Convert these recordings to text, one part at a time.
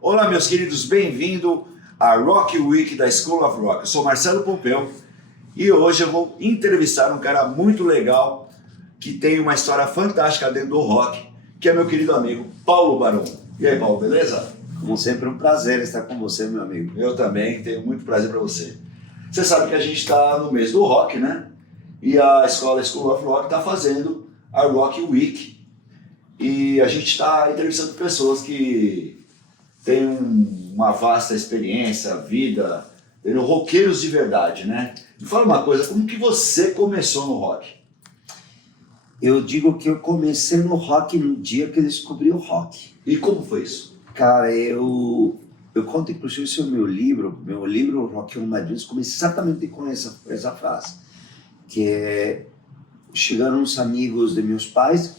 Olá, meus queridos, bem-vindo à Rock Week da School of Rock. Eu sou Marcelo Pompeu e hoje eu vou entrevistar um cara muito legal que tem uma história fantástica dentro do rock, que é meu querido amigo Paulo Barão. E aí, Paulo, beleza? Como sempre, um prazer estar com você, meu amigo. Eu também tenho muito prazer para você. Você sabe que a gente está no mês do rock, né? E a escola School of Rock está fazendo a Rock Week. E a gente está entrevistando pessoas que têm uma vasta experiência, vida, roqueiros de verdade, né? Me fala uma coisa, como que você começou no rock? Eu digo que eu comecei no rock no dia que eu descobri o rock. E como foi isso? Cara, eu conto inclusive isso no meu livro Rock on My Dreams, comecei exatamente com essa frase, que é, chegaram uns amigos de meus pais,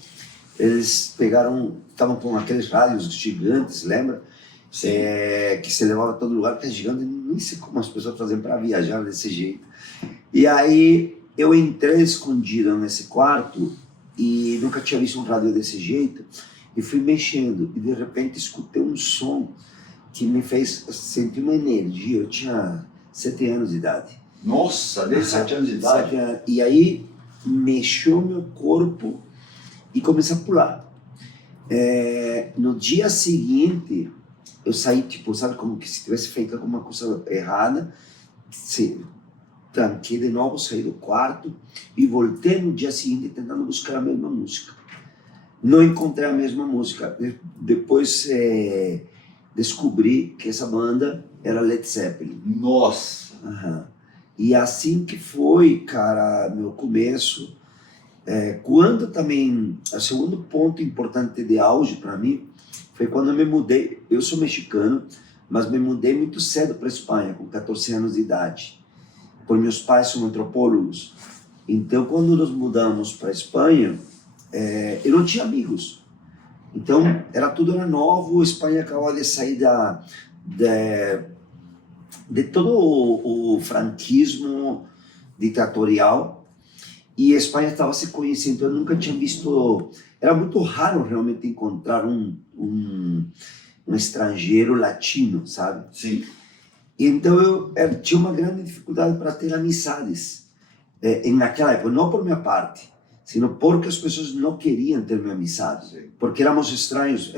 eles estavam com aqueles rádios gigantes, lembra? Que se levava a todo lugar, que é gigante, nem sei como as pessoas faziam para viajar desse jeito. E aí eu entrei escondido nesse quarto e nunca tinha visto um rádio desse jeito, e fui mexendo, e de repente escutei um som que me fez sentir uma energia. Eu tinha 7 anos de idade. Nossa, desde 7 anos de idade? 7 anos. E aí mexeu meu corpo e comecei a pular. No dia seguinte, eu saí, tipo, sabe, como que se tivesse feito alguma coisa errada. Tranquei de novo, saí do quarto e voltei no dia seguinte tentando buscar a mesma música. Não encontrei a mesma música. Depois descobri que essa banda era Led Zeppelin. Nossa! Uhum. E assim que foi, cara, meu começo. Quando também, o segundo ponto importante de auge para mim foi quando eu me mudei. Eu sou mexicano, mas me mudei muito cedo para a Espanha, com 14 anos de idade. Porque meus pais são antropólogos. Então, quando nos mudamos para a Espanha, eu não tinha amigos. Então, tudo era novo. A Espanha acabava de sair de todo o franquismo ditatorial, e a Espanha estava se conhecendo. Eu nunca tinha visto. Era muito raro realmente encontrar um estrangeiro latino, sabe? Sim. Então eu tinha uma grande dificuldade para ter amizades naquela época, não por minha parte, sino porque as pessoas não queriam ter minha amizade. Sim. Porque éramos estranhos.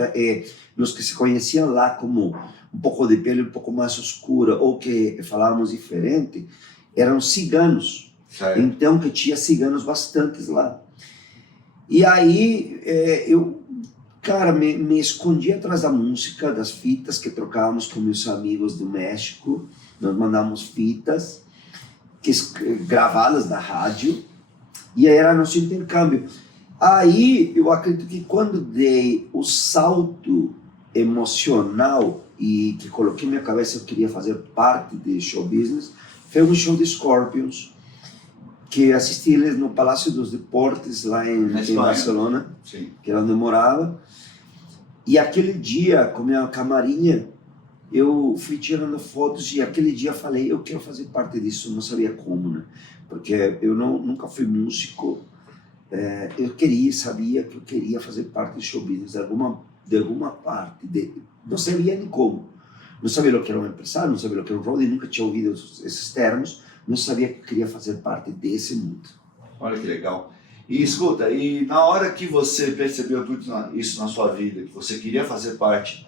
Os que se conheciam lá como um pouco de pele um pouco mais escura ou que falávamos diferente, eram ciganos. Certo. Então que tinha ciganos bastantes lá. E aí eu, cara, me escondi atrás da música, das fitas que trocávamos com meus amigos do México. Nós mandávamos fitas gravadas da rádio, e aí era nosso intercâmbio. Aí eu acredito que quando dei o salto emocional e que coloquei na minha cabeça que eu queria fazer parte de show business, foi um show de Scorpions, que assisti eles no Palácio dos Deportes, lá em Barcelona. Sim. Que era onde eu morava. E aquele dia, com minha camarinha, eu fui tirando fotos, e aquele dia falei, eu quero fazer parte disso. Não sabia como, né? Porque eu nunca fui músico. Eu sabia que eu queria fazer parte do show business, de alguma parte. Não sabia nem como. Não sabia o que era um empresário, não sabia o que era um roadie, nunca tinha ouvido esses termos. Não sabia que eu queria fazer parte desse mundo. Olha que legal. E escuta, e na hora que você percebeu tudo isso na sua vida, que você queria fazer parte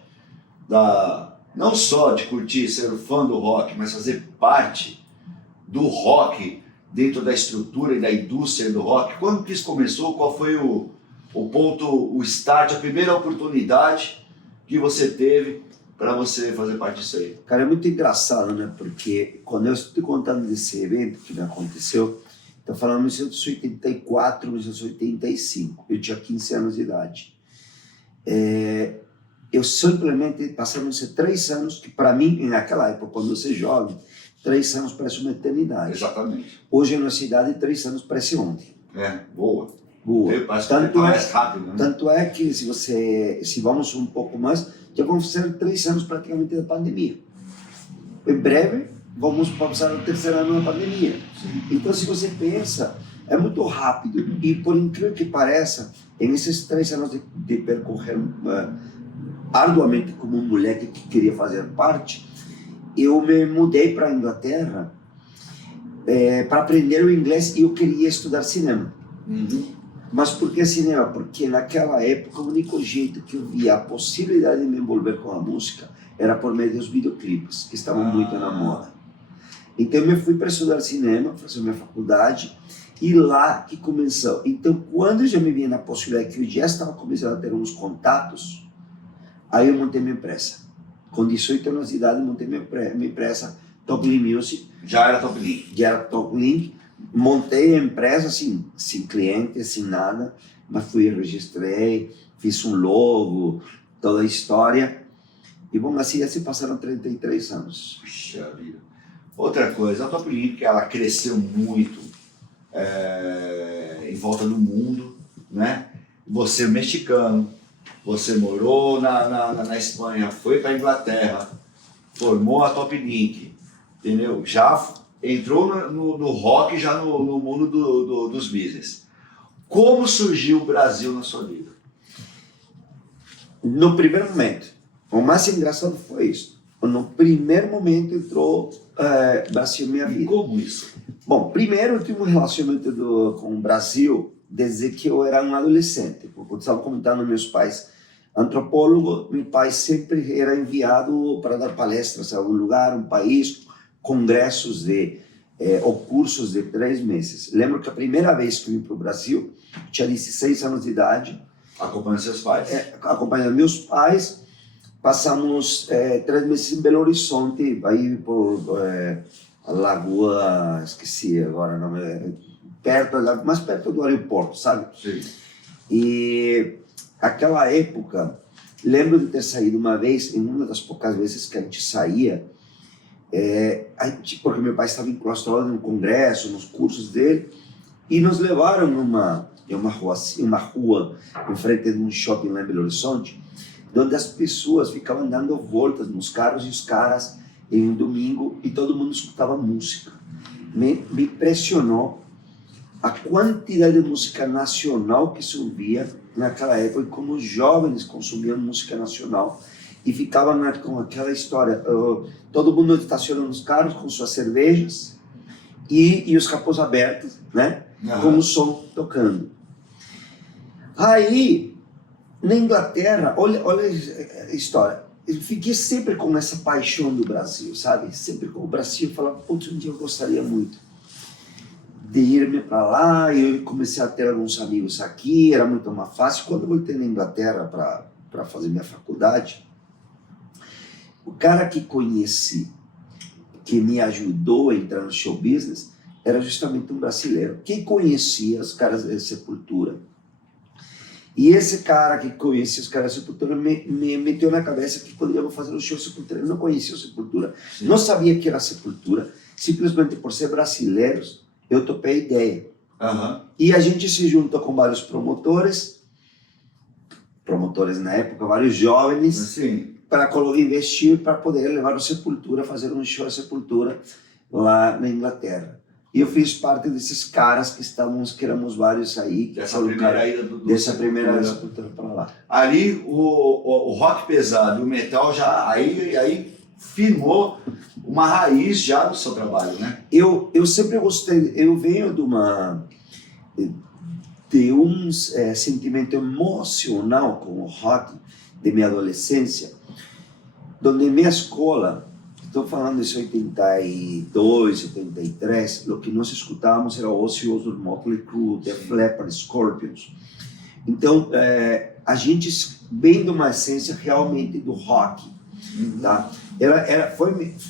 não só de curtir, ser fã do rock, mas fazer parte do rock dentro da estrutura e da indústria do rock, quando que isso começou? Qual foi o ponto, o start, a primeira oportunidade que você teve para você fazer parte disso aí? Cara, é muito engraçado, né? Porque quando eu estou contando desse evento que me aconteceu, estou falando em 1984, 1985, eu tinha 15 anos de idade. Eu simplesmente passaram a ser 3 anos, que para mim, naquela época, quando você é jovem, 3 anos parece uma eternidade. Exatamente. Hoje, na cidade, 3 anos parece ontem. Boa. Tanto mais rápido, né? Tanto é que se vamos um pouco mais, já vamos ser 3 anos praticamente da pandemia. Em breve, vamos passar o 3º ano da pandemia. Sim. Então, se você pensa, é muito rápido. E por incrível que pareça, em esses 3 anos de percorrer arduamente como um moleque que queria fazer parte, eu me mudei para a Inglaterra para aprender o inglês e eu queria estudar cinema. Mas por que cinema? Porque naquela época o único jeito que eu via a possibilidade de me envolver com a música era por meio dos videoclipes, que estavam muito na moda. Então eu me fui para estudar cinema, fazer minha faculdade, e lá que começou. Então quando eu já me vi na possibilidade que eu já estava começando a ter uns contatos, aí eu montei minha empresa. Com 18 anos de idade, montei minha empresa, Top Link Music. Já era Top Link? Já era Top Link. Montei a empresa assim, sem cliente, sem nada, mas fui, registrei, fiz um logo, toda a história. E bom, assim já se passaram 33 anos. Puxa vida. Outra coisa, a Top Link, ela cresceu muito em volta do mundo, né? Você é mexicano, você morou na Espanha, foi para a Inglaterra, formou a Top Link, entendeu? Já entrou no rock, já no mundo dos business. Como surgiu o Brasil na sua vida? No primeiro momento, o mais engraçado foi isso. No primeiro momento entrou Brasil na minha vida. E como isso? Bom, primeiro eu tive um relacionamento com o Brasil desde que eu era um adolescente. Porque eu estava comentando meus pais, antropólogo, meu pai sempre era enviado para dar palestras a algum lugar, um país, congressos ou cursos de 3 meses. Lembro que a primeira vez que eu vim para o Brasil, eu tinha 16 anos de idade. Acompanhando seus pais? Acompanhando meus pais. Passamos 3 meses em Belo Horizonte, aí por a Lagoa, esqueci agora o nome, mais perto do aeroporto, sabe? Sim. E aquela época, lembro de ter saído uma vez, em uma das poucas vezes que a gente saía, porque meu pai estava enclausurado em um congresso, nos cursos dele, e nos levaram em uma rua em frente de um shopping lá em Belo Horizonte, onde as pessoas ficavam dando voltas nos carros e os caras em um domingo e todo mundo escutava música. Me impressionou a quantidade de música nacional que se ouvia naquela época e como os jovens consumiam música nacional e ficavam com aquela história, todo mundo estacionando nos carros com suas cervejas e os capôs abertos, né? Com o som tocando. Aí, na Inglaterra, olha a história, eu fiquei sempre com essa paixão do Brasil, sabe? Sempre com o Brasil, eu falava, putz, um dia eu gostaria muito de ir para lá, e eu comecei a ter alguns amigos aqui, era muito mais fácil. Quando eu voltei na Inglaterra para fazer minha faculdade, o cara que conheci, que me ajudou a entrar no show business, era justamente um brasileiro, que conhecia os caras da Sepultura. E esse cara que conhecia os caras da Sepultura me meteu na cabeça que poderíamos fazer um show Sepultura. Eu não conhecia o Sepultura, sim, não sabia que era Sepultura, simplesmente por ser brasileiros, eu topei a ideia. E a gente se juntou com vários promotores na época, vários jovens, para investir para poder levar o Sepultura, fazer um show Sepultura lá na Inglaterra. E eu fiz parte desses caras que éramos vários aí. Dessa primeira ida dessa primeira Sepultura para lá. Ali o rock pesado e o metal já aí firmou uma raiz já do seu trabalho, né? Eu sempre gostei, eu venho de um sentimento emocional com o rock de minha adolescência, onde minha escola, estou falando de 82, 83, o que nós escutávamos era Ozzy Osbourne, Motley Crue, Def Leppard, Scorpions. Então, a gente vem de uma essência realmente do rock, tá?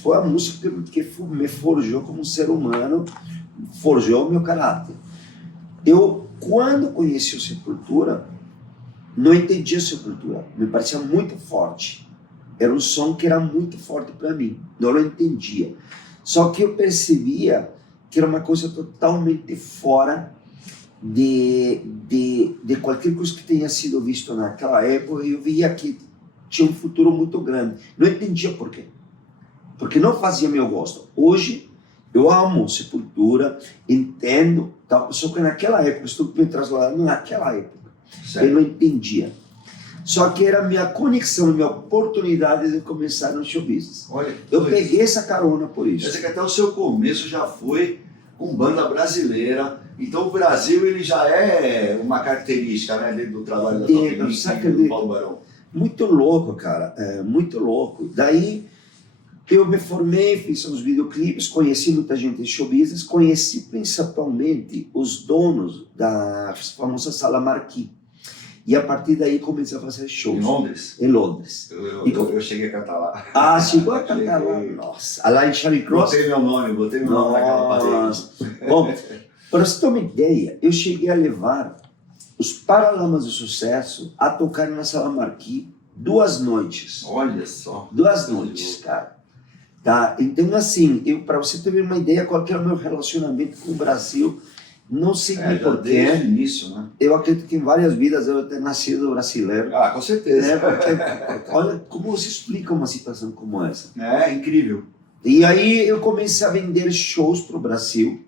Foi a música que me forjou como ser humano, forjou o meu caráter. Eu, quando conheci o Sepultura, não entendia Sepultura, me parecia muito forte. Era um som que era muito forte para mim, não entendia. Só que eu percebia que era uma coisa totalmente fora de qualquer coisa que tenha sido visto naquela época. Eu via que tinha um futuro muito grande. Não entendia por quê. Porque não fazia meu gosto. Hoje, eu amo Sepultura, entendo, tal, só que naquela época, estou me trasladando naquela época. Certo. Eu não entendia. Só que era a minha conexão, minha oportunidade de começar no show business. Olha, Eu peguei essa carona por quer isso. dizer que até o seu começo já foi com banda brasileira. Então o Brasil ele já é uma característica, né, dentro do trabalho da Top Mix e do Paulo Barão. Muito louco, cara, muito louco. Daí eu me formei, fiz uns videoclipes, conheci muita gente em show business, conheci principalmente os donos da famosa Sala Marquis. E a partir daí comecei a fazer shows. Em Londres? Em Londres. Eu cheguei a cantar lá. Ah, chegou a cantar lá? Nossa. Lá em Charing Cross? Botei meu nome naquela parede. Bom, para você ter uma ideia, eu cheguei a levar os Paralamas do Sucesso a tocar na Sala Marquis 2 noites. Olha só. 2 noites, cara. Tá? Então, assim, para você ter uma ideia qual que é o meu relacionamento com o Brasil, não sei porquê. Desde o início, né? Eu acredito que em várias vidas eu ter nascido brasileiro. Ah, com certeza. Porque, olha, como você explica uma situação como essa? É incrível. E aí eu comecei a vender shows para o Brasil.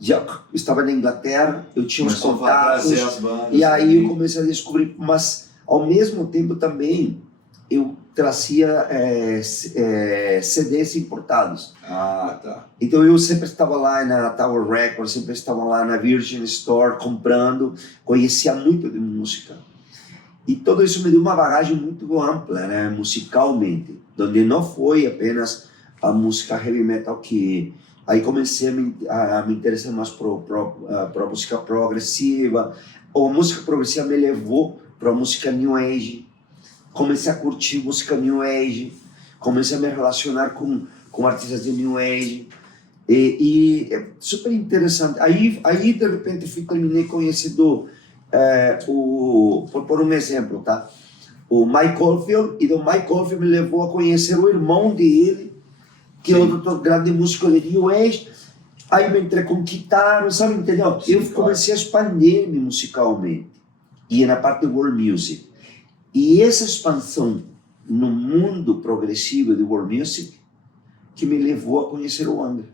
Já estava na Inglaterra, eu tinha uns contatos. As bandas, e aí eu comecei a descobrir, mas ao mesmo tempo também eu trazia CDs importados. Ah, tá. Então eu sempre estava lá na Tower Records, sempre estava lá na Virgin Store comprando, conhecia muito de música. E tudo isso me deu uma bagagem muito ampla, né, musicalmente, onde não foi apenas a música heavy metal que... Aí comecei a me interessar mais para música progressiva. A música progressiva me levou para a música New Age. Comecei a curtir música New Age, comecei a me relacionar com artistas de New Age, e é super interessante. Aí de repente terminei conhecendo, por um exemplo, tá? O Mike Oldfield, e do Mike Oldfield me levou a conhecer o irmão dele, que é outro grande músico de New Age. Aí me entrei com guitarra, sabe, entendeu? Sim, eu comecei a expandir-me musicalmente, e na parte de world music. E essa expansão no mundo progressivo de world music que me levou a conhecer o Angra.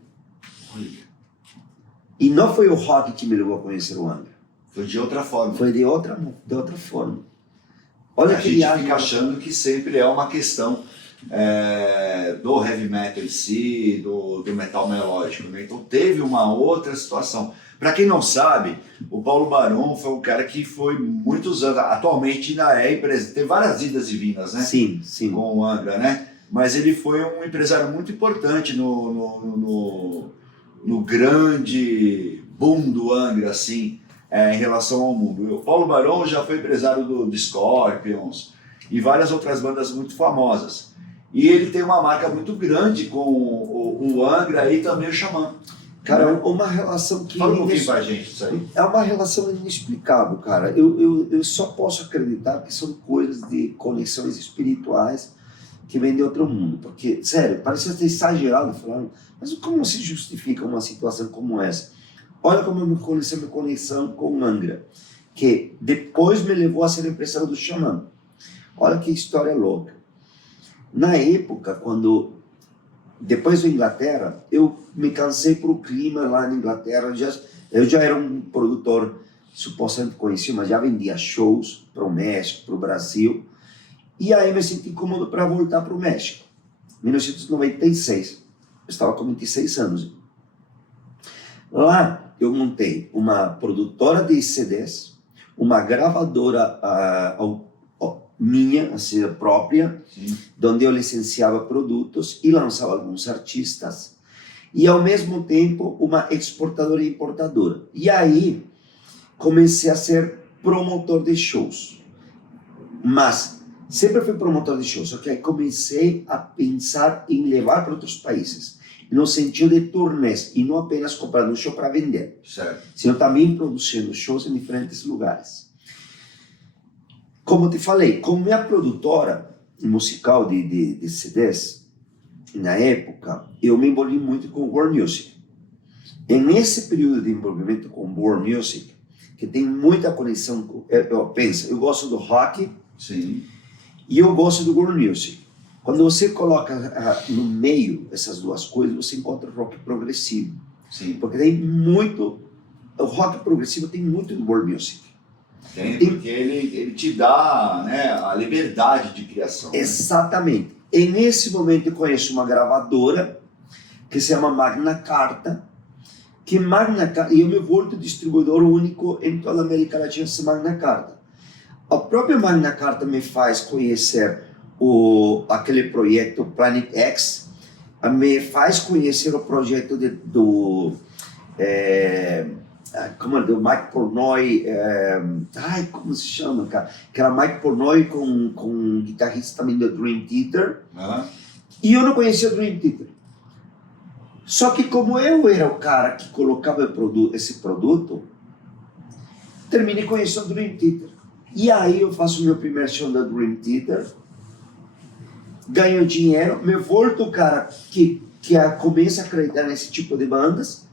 E não foi o rock que me levou a conhecer o Angra. Foi de outra forma. Foi de outra forma. Olha a que gente fica achando que sempre é uma questão do heavy metal em si, do metal melódico, né? Então teve uma outra situação. Para quem não sabe, o Paulo Barão foi um cara que foi muitos anos, atualmente ainda é empresário, tem várias idas e vindas, né? Sim. Com o Angra, né? Mas ele foi um empresário muito importante no grande boom do Angra, assim, em relação ao mundo. O Paulo Barão já foi empresário do Scorpions e várias outras bandas muito famosas. E ele tem uma marca muito grande com o Angra e também o Xamã. Cara, uma relação que... Fala um pouquinho pra gente isso aí. É uma relação inexplicável, cara. Eu só posso acreditar que são coisas de conexões espirituais que vêm de outro mundo. Porque, sério, parece até exagerado falando, mas como se justifica uma situação como essa? Olha como eu me conheci minha conexão com o Angra, que depois me levou a ser empresário do Xamã. Olha que história louca. Na época, depois da Inglaterra, eu me cansei pro clima lá na Inglaterra. Eu já era um produtor supostamente conhecido, mas já vendia shows para o México, para o Brasil. E aí me senti incômodo para voltar para o México. 1996. Eu estava com 26 anos. Lá eu montei uma produtora de CDs, uma gravadora minha, assim, própria, onde eu licenciava produtos e lançava alguns artistas, e ao mesmo tempo uma exportadora e importadora. E aí comecei a ser promotor de shows, mas sempre fui promotor de shows, só que aí comecei a pensar em levar para outros países, no sentido de turnês, e não apenas comprando um show para vender, certo, sino também produzindo shows em diferentes lugares. Como te falei, como minha produtora musical de CDs, na época, eu me envolvi muito com world music. E nesse período de envolvimento com world music, que tem muita conexão com... eu gosto do rock. Sim. E eu gosto do world music. Quando você coloca no meio essas duas coisas, você encontra rock progressivo. Sim. Porque tem muito... O rock progressivo tem muito do world music. Tem, porque ele te dá, né, a liberdade de criação. Exatamente. Né? E nesse momento eu conheço uma gravadora que se chama Magna Carta, e eu me volto distribuidor único em toda a América Latina, essa Magna Carta. A própria Magna Carta me faz conhecer aquele projeto Planet X, me faz conhecer o projeto do Mike Portnoy, como se chama, cara? Que era Mike Portnoy com um guitarrista também do Dream Theater. E eu não conhecia o Dream Theater. Só que como eu era o cara que colocava esse produto, terminei conhecendo o Dream Theater. E aí eu faço o meu primeiro show da Dream Theater, ganho dinheiro, me volto o cara que começa a acreditar nesse tipo de bandas,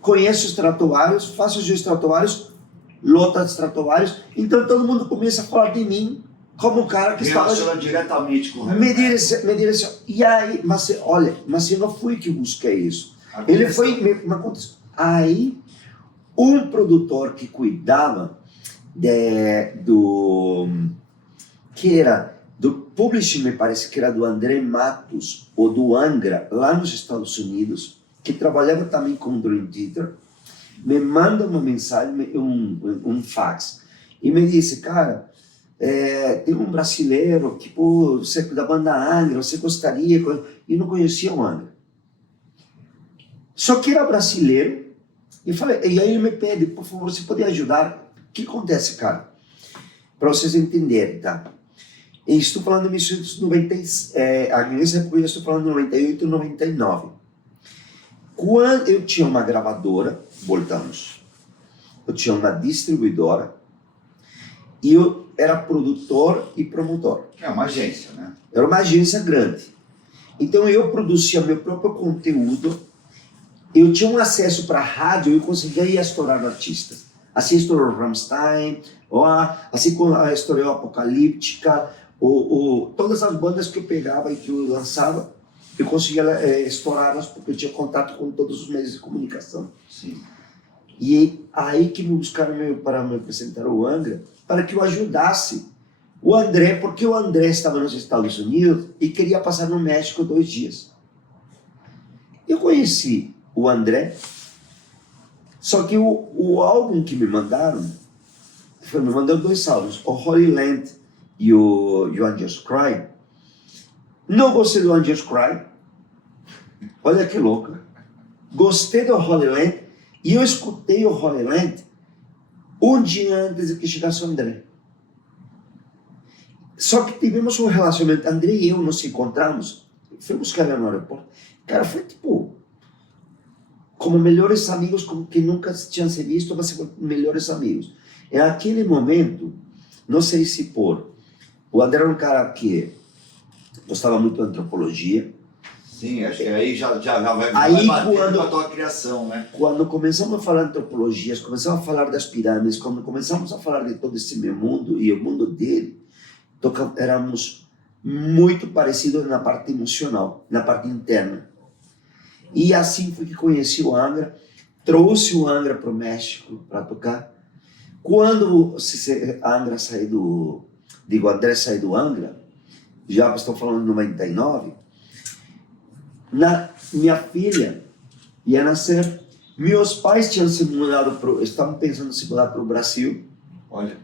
conheço os Stratovarius, faço os Stratovarius, lota de Stratovarius, então todo mundo começa a falar de mim como um cara que estava diretamente com o me direciona. E aí, mas eu não fui que busquei isso. Ele foi, me aconteceu. Aí, um produtor que cuidava que era do publishing, me parece que era do André Matos ou do Angra, lá nos Estados Unidos, que trabalhava também com o Dream Theater, me manda uma mensagem, um fax, e me disse, cara, tem um brasileiro que, você da banda Angra, você gostaria? E não conhecia o Angra. Só que era brasileiro, e aí ele me pede, por favor, você pode ajudar? O que acontece, cara? Para vocês entenderem, tá? Eu estou falando de 1990, nessa época eu estou falando de 98, 99. Quando eu tinha uma gravadora, voltamos, eu tinha uma distribuidora e eu era produtor e promotor. É uma agência, né? Era uma agência grande. Então eu produzia meu próprio conteúdo, eu tinha um acesso para a rádio, eu conseguia estourar artistas. Assim estourou Rammstein, assim estourou Apocalíptica, todas as bandas que eu pegava e que eu lançava, eu conseguia estourá-las porque eu tinha contato com todos os meios de comunicação. Sim. E aí que me buscaram para me apresentar o Angra, para que eu ajudasse o André, porque o André estava nos Estados Unidos e queria passar no México 2 dias. Eu conheci o André, só que o álbum que me mandaram, me mandaram 2 álbuns, o Holy Land e o Angels Cry. Não gostei do Angels Cry, olha que louco. Gostei do Holy Land e eu escutei o Holy Land um dia antes de que chegasse o André. Só que tivemos um relacionamento, André e eu nos encontramos, fui buscar ela no aeroporto. Cara, foi tipo, como melhores amigos, como que nunca tinham se visto, mas melhores amigos. E naquele momento, não sei se o André era um cara que gostava muito de antropologia. Sim, acho que aí já vai bater com a tua criação, né? Quando começamos a falar de antropologias, começamos a falar das pirâmides, quando começamos a falar de todo esse meu mundo e o mundo dele, éramos muito parecidos na parte emocional, na parte interna. E assim foi que conheci o Angra, trouxe o Angra para o México para tocar. Quando o André saiu do Angra, já estou falando de 99, minha filha ia nascer. Meus pais tinham se mudado, estavam pensando em se mudar para o Brasil. Olha.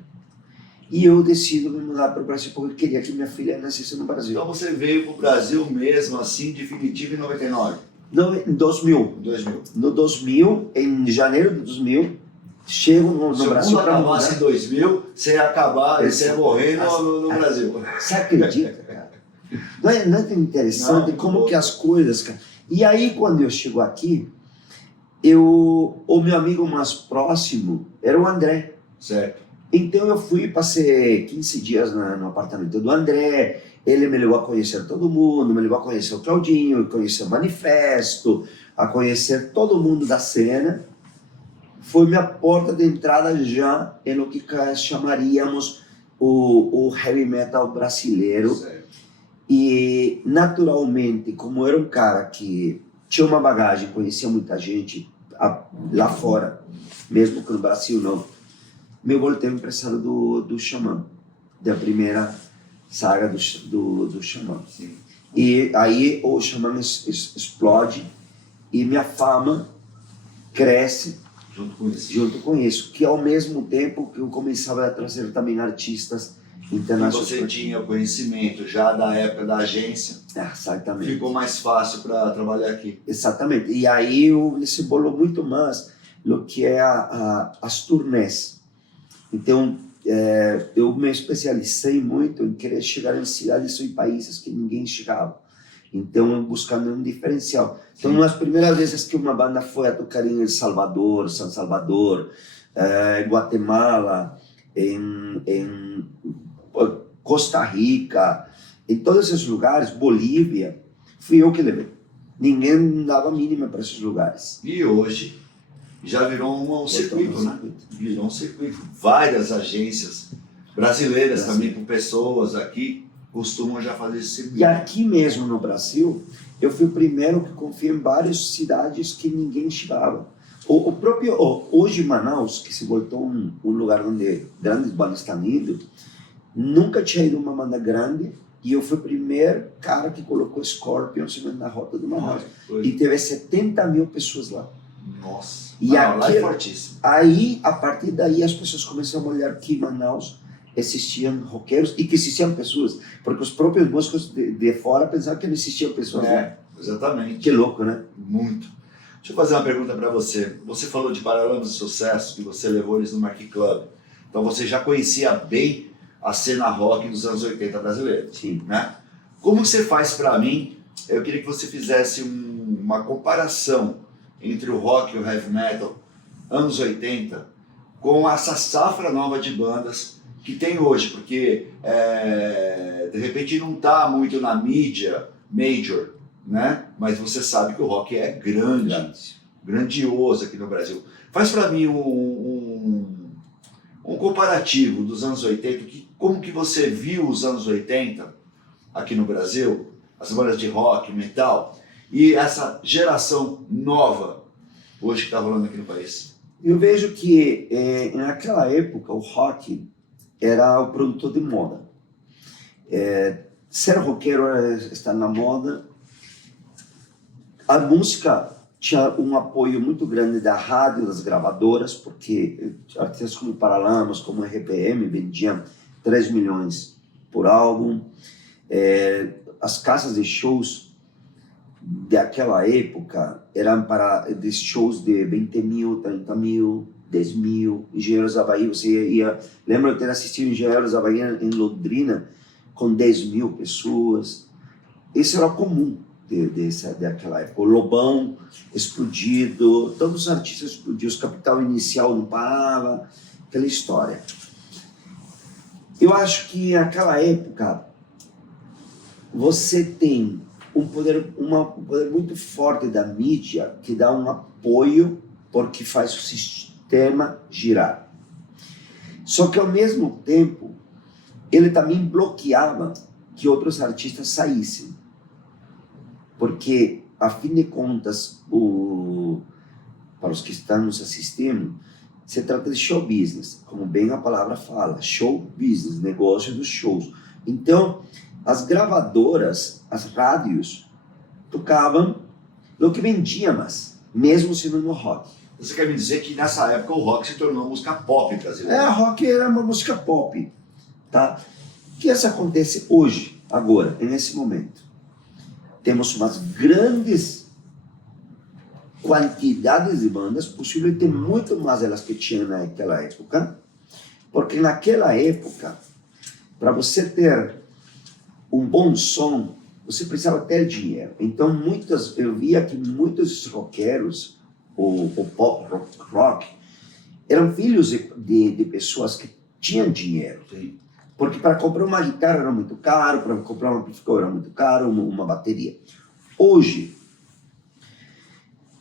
E eu decido me mudar para o Brasil porque eu queria que minha filha nascesse no Brasil. Então você veio para o Brasil mesmo, assim, definitivo em 99? Não, em 2000. 2000. No 2000, em janeiro de 2000, chego no Brasil para mudar. Se o mundo acabasse em 2000, você ia acabar, você ia morrer no Brasil. Você acredita, cara? Não é tão interessante como que as coisas, cara. E aí, quando eu chego aqui, o meu amigo mais próximo era o André. Certo. Então eu fui, passei 15 dias no apartamento do André, ele me levou a conhecer todo mundo, me levou a conhecer o Claudinho, a conhecer o Manifesto, a conhecer todo mundo da cena. Foi minha porta de entrada já em o que chamaríamos o heavy metal brasileiro. Certo. E naturalmente, como era um cara que tinha uma bagagem, conhecia muita gente lá fora, mesmo que no Brasil não, me voltei o empresário do Xamã, da primeira saga do Xamã. Sim. E aí o Xamã explode e minha fama cresce junto com isso, que ao mesmo tempo que eu começava a trazer também artistas internacionais. E você tinha o conhecimento já da época da agência, exatamente. Ficou mais fácil para trabalhar aqui. Exatamente, e aí se bolou muito mais do que é as turnês. Então, eu me especializei muito em querer chegar em cidades ou em países que ninguém chegava. Então, buscando um diferencial. Então, Sim. nas primeiras vezes que uma banda foi a tocar em El Salvador, San Salvador, em Guatemala, em Costa Rica, em todos esses lugares, Bolívia, fui eu que levei. Ninguém dava mínima para esses lugares. E hoje já virou um circuito, né? Virou um circuito. Várias agências brasileiras também, com pessoas aqui, costumam já fazer esse circuito. E aqui mesmo no Brasil, eu fui o primeiro que confiei em várias cidades que ninguém chegava. O próprio, hoje Manaus, que se voltou um lugar onde grandes bandas estão indo, nunca tinha ido uma banda grande, e eu fui o primeiro cara que colocou Scorpions na rota do Manaus. E teve 70 mil pessoas lá. Nossa, e lá é fortíssimo. Aí, a partir daí, as pessoas começaram a olhar que em Manaus existiam roqueiros e que existiam pessoas, porque os próprios músicos de fora pensavam que não existiam pessoas lá. Exatamente. Que louco, né? Muito. Deixa eu fazer uma pergunta para você. Você falou de Paralamas de Sucesso, que você levou eles no Marquee Club. Então você já conhecia bem a cena rock dos anos 80 brasileira. Sim. Né? Como você faz para mim? Eu queria que você fizesse uma comparação entre o rock e o heavy metal anos 80 com essa safra nova de bandas que tem hoje, porque de repente não está muito na mídia major, né? Mas você sabe que o rock é grandioso aqui no Brasil. Faz para mim um comparativo dos anos 80, como que você viu os anos 80 aqui no Brasil, as bandas de rock, metal, e essa geração nova hoje que está rolando aqui no país. Eu vejo que naquela época o rock era o produtor de moda. Ser roqueiro era estar na moda. A música tinha um apoio muito grande da rádio, das gravadoras, porque artistas como Paralamas, como RPM vendiam 3 milhões por álbum. As casas de shows daquela época eram de shows de 20 mil, 30 mil, 10 mil. Engenheiros do Havaí, você ia... Lembro de ter assistido Engenheiros do Havaí em Londrina com 10 mil pessoas. Isso era comum daquela época. O Lobão explodido, todos os artistas explodidos, Capital Inicial não parava, aquela história. Eu acho que naquela época você tem um poder muito forte da mídia que dá um apoio porque faz o sistema girar. Só que ao mesmo tempo ele também bloqueava que outros artistas saíssem. Porque, a fim de contas, para os que estão nos assistindo, se trata de show business, como bem a palavra fala, show business, negócio dos shows. Então, as gravadoras, as rádios, tocavam o que vendia mais, mesmo sendo no rock. Você quer me dizer que nessa época o rock se tornou música pop brasileira? Rock era uma música pop, tá? O que isso acontece hoje, agora, nesse momento? Temos umas grandes quantidades de bandas, possivelmente muito mais delas que tinham naquela época, porque naquela época, para você ter um bom som, você precisava ter dinheiro. Então, eu via que muitos roqueiros, o pop rock, eram filhos de pessoas que tinham dinheiro. Sim. Porque para comprar uma guitarra era muito caro, para comprar um amplificador era muito caro, uma bateria. Hoje,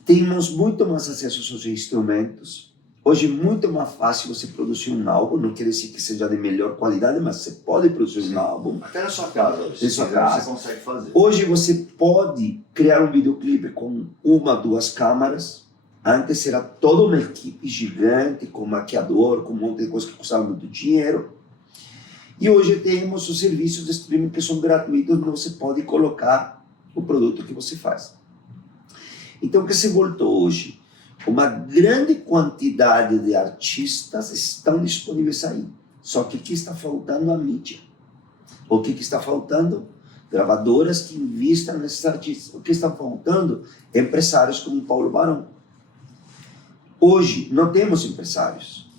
temos muito mais acesso aos instrumentos. Hoje é muito mais fácil você produzir um álbum, não quer dizer que seja de melhor qualidade, mas você pode produzir um álbum. Até na sua casa, você consegue fazer. Hoje você pode criar um videoclipe com 1, 2 câmaras Antes era toda uma equipe gigante, com maquiador, com um monte de coisa que custava muito dinheiro. E hoje temos os serviços de streaming que são gratuitos, onde você pode colocar o produto que você faz. Então, o que se voltou hoje? Uma grande quantidade de artistas estão disponíveis aí. Só que o que está faltando é a mídia. O que está faltando? Gravadoras que investam nesses artistas. O que está faltando? Empresários como Paulo Barão. Hoje não temos empresários.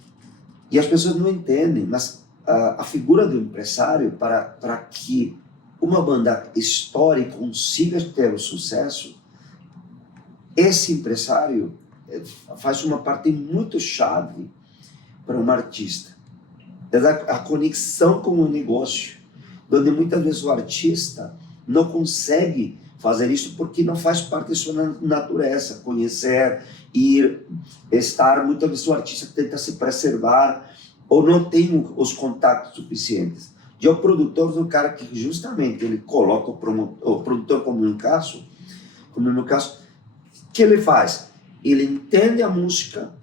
E as pessoas não entendem, mas a figura do empresário, para que uma banda estoure e consiga ter o sucesso, esse empresário faz uma parte muito chave para um artista. É a conexão com o negócio, onde muitas vezes o artista não consegue fazer isso porque não faz parte da sua natureza, conhecer, ir, estar. Muitas vezes o artista tenta se preservar ou não tem os contatos suficientes. E o produtor do cara que justamente ele coloca o produtor como no meu caso, o que ele faz? Ele entende a música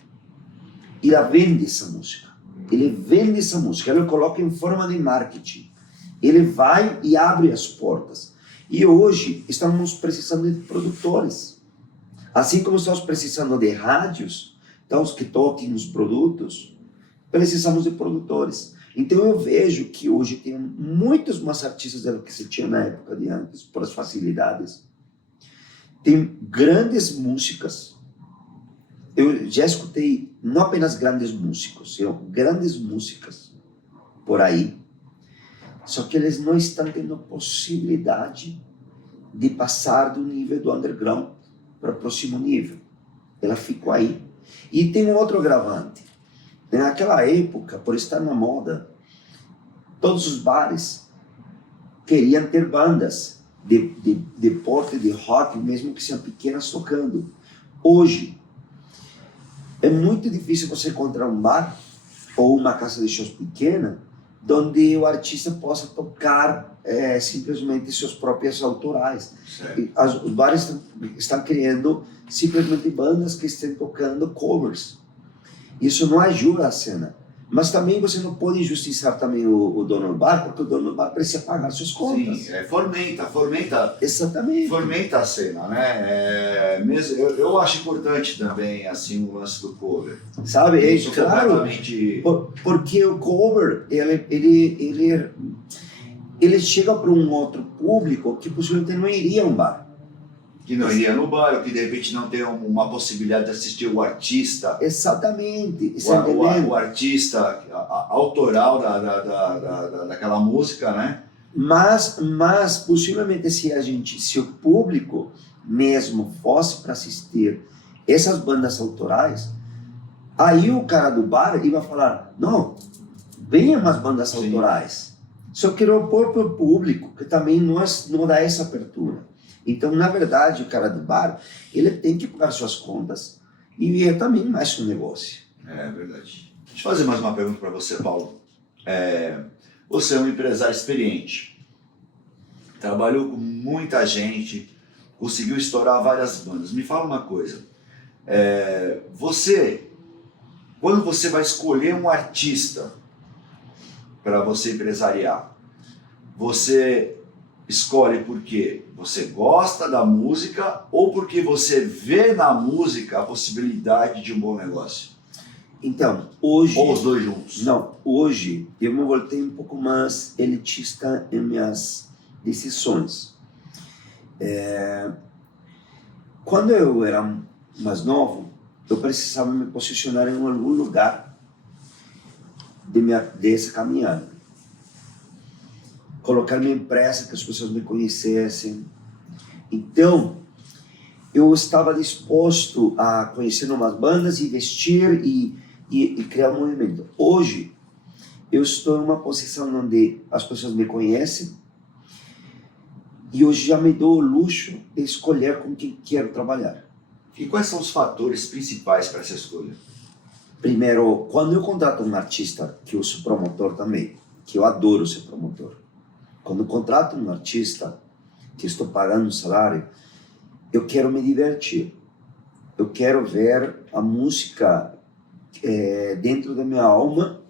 e ela vende essa música. Ele vende essa música, ele coloca em forma de marketing. Ele vai e abre as portas. E hoje estamos precisando de produtores. Assim como estamos precisando de rádios, então os que toquem os produtos, precisamos de produtores. Então eu vejo que hoje tem muitos mais artistas do que se tinha na época de antes, por as facilidades. Tem grandes músicas. Eu já escutei não apenas grandes músicos, grandes músicas por aí. Só que eles não estão tendo possibilidade de passar do nível do underground para o próximo nível. Ela ficou aí. E tem um outro agravante. Naquela época, por estar na moda, todos os bares queriam ter bandas de porte de rock, mesmo que sejam pequenas, tocando. Hoje, é muito difícil você encontrar um bar ou uma casa de shows pequena onde o artista possa tocar simplesmente suas próprias autorais. Os bares estão criando simplesmente bandas que estão tocando covers. Isso não ajuda a cena. Mas também você não pode injustiçar também o dono do bar, porque o dono do bar precisa pagar suas contas. Sim, fomenta. Exatamente. Fomenta a cena, né? Mesmo, eu acho importante também assim, o lance do cover. Sabe, claro, completamente... porque o cover, ele chega para um outro público que possivelmente não iria a um bar. Que não iria no bar, ou que de repente não tem uma possibilidade de assistir o artista. Exatamente. O artista autoral daquela música, né? Mas possivelmente se o público mesmo fosse para assistir essas bandas autorais, aí o cara do bar ia falar, não, venham umas bandas autorais. Só que o próprio público, que também não dá essa abertura. Então, na verdade, o cara do bar, ele tem que pagar suas contas e é também mais um negócio. É verdade. Deixa eu fazer mais uma pergunta para você, Paulo. Você é um empresário experiente, trabalhou com muita gente, conseguiu estourar várias bandas. Me fala uma coisa, quando você vai escolher um artista para você empresariar, você escolhe porque você gosta da música ou porque você vê na música a possibilidade de um bom negócio? Então, hoje... Ou os dois juntos? Não, hoje eu me voltei um pouco mais elitista em minhas decisões. Quando eu era mais novo, eu precisava me posicionar em algum lugar dessa caminhada. Colocar minha empresa, que as pessoas me conhecessem. Então, eu estava disposto a conhecer novas bandas, investir e criar um movimento. Hoje, eu estou em uma posição onde as pessoas me conhecem e hoje já me dou o luxo de escolher com quem quero trabalhar. E quais são os fatores principais para essa escolha? Primeiro, quando eu contrato um artista, que eu sou promotor também, que eu adoro ser promotor, quando eu contrato um artista que estou pagando um salário, eu quero me divertir. eu quero ver a música dentro da minha alma.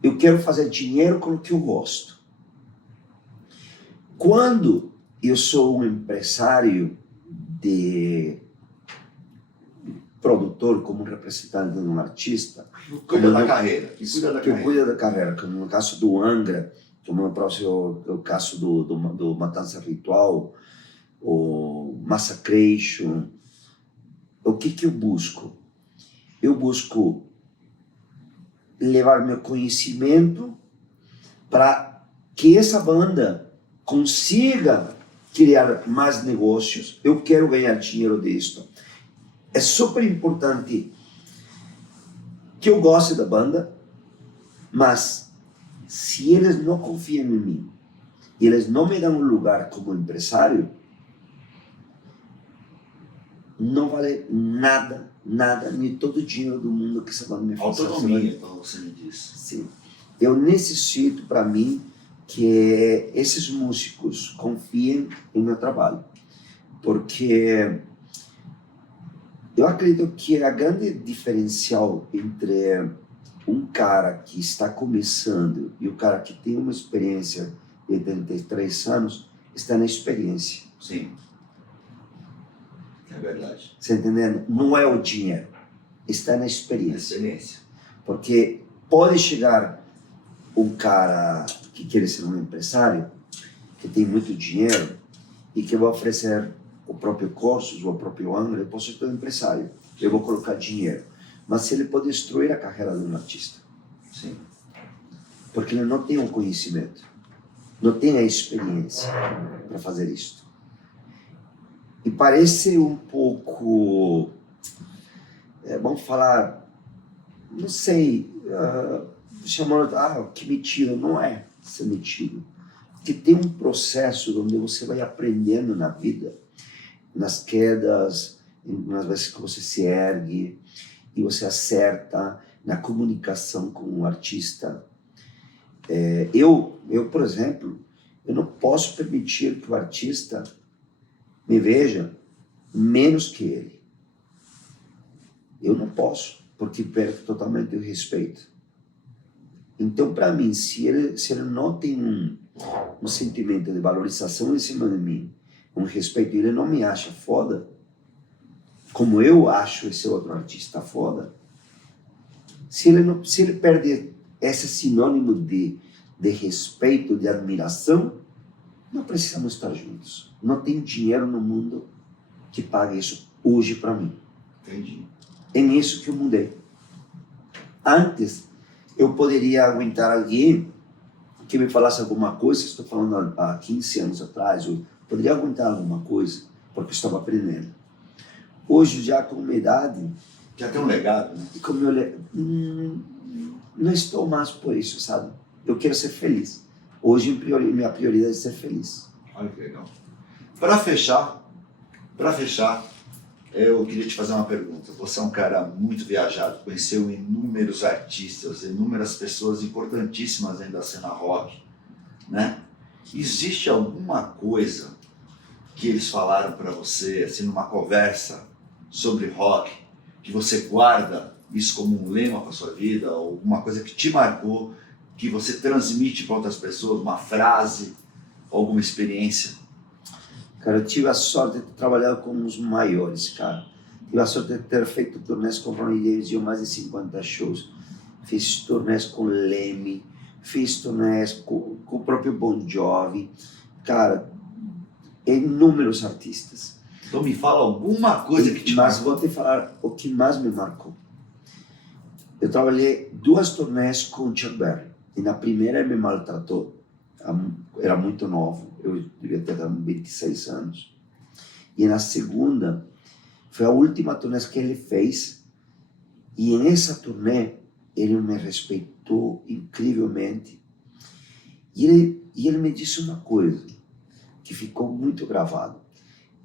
Eu quero fazer dinheiro com o que eu gosto. Quando eu sou um empresário de produtor, como representante de um artista, Cuida da carreira. Que cuida da carreira, como no caso do Angra, como no próximo o caso do Matança Ritual, o Massacration. O que eu busco? Eu busco levar meu conhecimento para que essa banda consiga criar mais negócios. Eu quero ganhar dinheiro disso. É super importante que eu goste da banda, mas se eles não confiam em mim e eles não me dão um lugar como empresário, não vale nada, nem todo o dinheiro do mundo que essa banda me faz. Autonomia, então você me disse. Sim. Eu necessito, para mim, que esses músicos confiem em meu trabalho, porque eu acredito que a grande diferencial entre um cara que está começando e o cara que tem uma experiência de 33 anos está na experiência. Sim. É verdade. Você entendendo? Não é o dinheiro, está na experiência. Excelência. Porque pode chegar um cara que quer ser um empresário, que tem muito dinheiro e que vai oferecer o próprio curso, o próprio Angra. Eu posso ser um empresário, eu vou colocar dinheiro. Mas ele pode destruir a carreira de um artista. Sim. Porque ele não tem o conhecimento, não tem a experiência para fazer isso. E parece um pouco, vamos falar, não sei, chamando, que metido. Não é ser metido. Porque tem um processo onde você vai aprendendo na vida, nas quedas, nas vezes que você se ergue e você acerta na comunicação com o artista. Eu, por exemplo, eu não posso permitir que o artista me veja menos que ele. Eu não posso, porque perco totalmente o respeito. Então, para mim, se ele não tem um sentimento de valorização em cima de mim, um respeito, ele não me acha foda, como eu acho esse outro artista foda, se ele perde esse sinônimo de respeito, de admiração, não precisamos estar juntos. Não tem dinheiro no mundo que pague isso hoje para mim. Entendi. É nisso que eu mudei. Antes, eu poderia aguentar alguém que me falasse alguma coisa, estou falando há 15 anos atrás, eu poderia aguentar alguma coisa, porque estava aprendendo. Hoje, já com minha idade... Já tem um legado, né? E como não estou mais por isso, sabe? Eu quero ser feliz. Hoje, minha prioridade é ser feliz. Olha que legal. Para fechar, eu queria te fazer uma pergunta. Você é um cara muito viajado, conheceu inúmeros artistas, inúmeras pessoas importantíssimas dentro da cena rock, né? Existe alguma coisa que eles falaram para você, assim, numa conversa sobre rock, que você guarda isso como um lema para sua vida, ou alguma coisa que te marcou, que você transmite para outras pessoas, uma frase, alguma experiência? Cara, eu tive a sorte de trabalhar com os maiores, cara. Tive a sorte de ter feito turnês com Ronnie James e mais de 50 shows. Fiz turnês com Lemmy, fiz turnês com o próprio Bon Jovi. Cara, inúmeros artistas. Então me fala alguma coisa que te Mas marcou. vou te falar o que mais me marcou. Eu trabalhei 2 turnês com o Chuck Berry. E na primeira ele me maltratou. Era muito novo, eu devia ter 26 anos. E na segunda, foi a última turnê que ele fez. E nessa turnê, ele me respeitou incrivelmente. E ele me disse uma coisa que ficou muito gravado.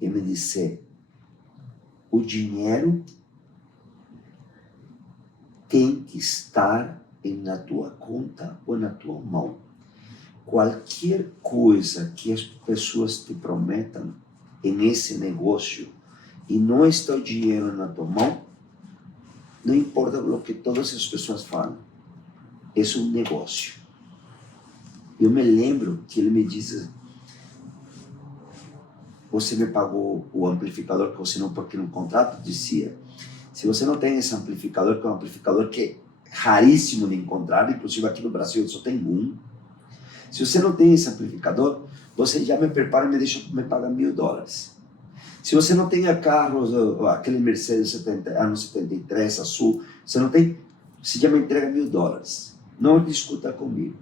Ele me disse: o dinheiro tem que estar na tua conta ou na tua mão. Qualquer coisa que as pessoas te prometam nesse negócio e não está o dinheiro na tua mão, não importa o que todas as pessoas falam, é um negócio. Eu me lembro que ele me disse: você me pagou o amplificador que você não, porque no contrato dizia, se você não tem esse amplificador, que é um amplificador que é raríssimo de encontrar, inclusive aqui no Brasil só tem um, se você não tem esse amplificador, você já me prepara e me paga $1.000. Se você não tem carros, aquele Mercedes 70, ano 73 azul, você não tem, você já me entrega $1.000. Não discuta comigo.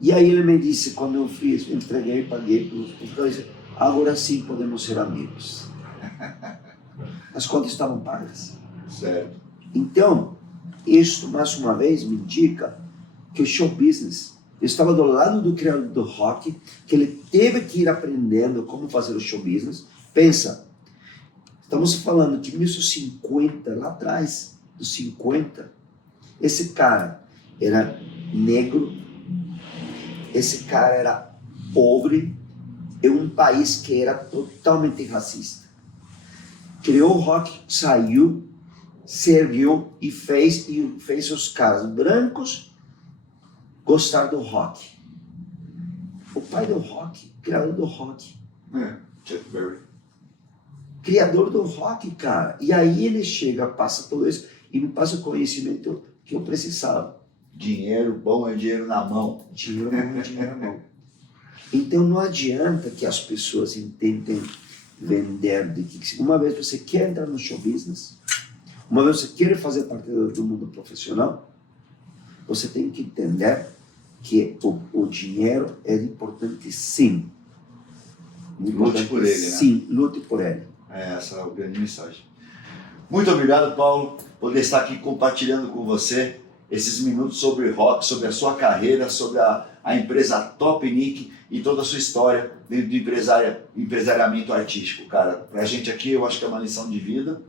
E aí ele me disse, quando eu fiz, entreguei, paguei para os agora sim podemos ser amigos. As contas estavam pagas. Certo. Então, isto mais uma vez me indica que o show business, eu estava do lado do criador do rock, que ele teve que ir aprendendo como fazer o show business. Pensa, estamos falando de 1950, lá atrás, dos 50, esse cara era negro, esse cara era pobre, em um país que era totalmente racista. Criou o rock, saiu, serviu e fez os caras brancos gostar do rock. O pai do rock, criador do rock. Chuck Berry. Criador do rock, cara. E aí ele chega, passa tudo isso e me passa o conhecimento que eu precisava. Dinheiro bom é dinheiro na mão. Dinheiro bom é dinheiro na mão. Então não adianta que as pessoas tentem vender de que uma vez você quer entrar no show business, uma vez você quer fazer parte do mundo profissional, você tem que entender que o dinheiro é importante, sim. Lute por ele, né? Sim, lute por ele. Essa é a grande mensagem. Muito obrigado, Paulo, por estar aqui compartilhando com você esses minutos sobre rock, sobre a sua carreira, sobre a empresa Top Nick e toda a sua história dentro do empresariamento artístico, cara. Pra gente aqui, eu acho que é uma lição de vida,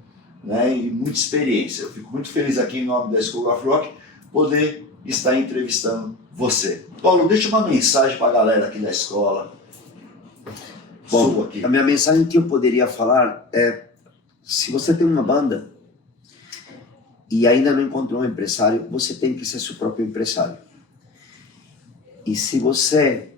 né, e muita experiência. Eu fico muito feliz aqui em nome da School of Rock poder estar entrevistando você. Paulo, deixa uma mensagem para a galera aqui da escola. Bom, aqui. A minha mensagem que eu poderia falar é, se você tem uma banda e ainda não encontrou um empresário, você tem que ser seu próprio empresário. E se você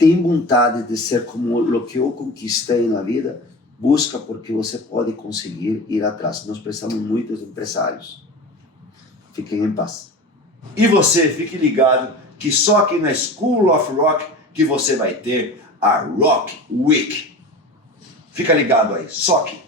tem vontade de ser como o que eu conquistei na vida, busca, porque você pode conseguir ir atrás. Nós precisamos muito de empresários. Fiquem em paz. E você, fique ligado que só aqui na School of Rock que você vai ter a Rock Week. Fica ligado aí, só aqui.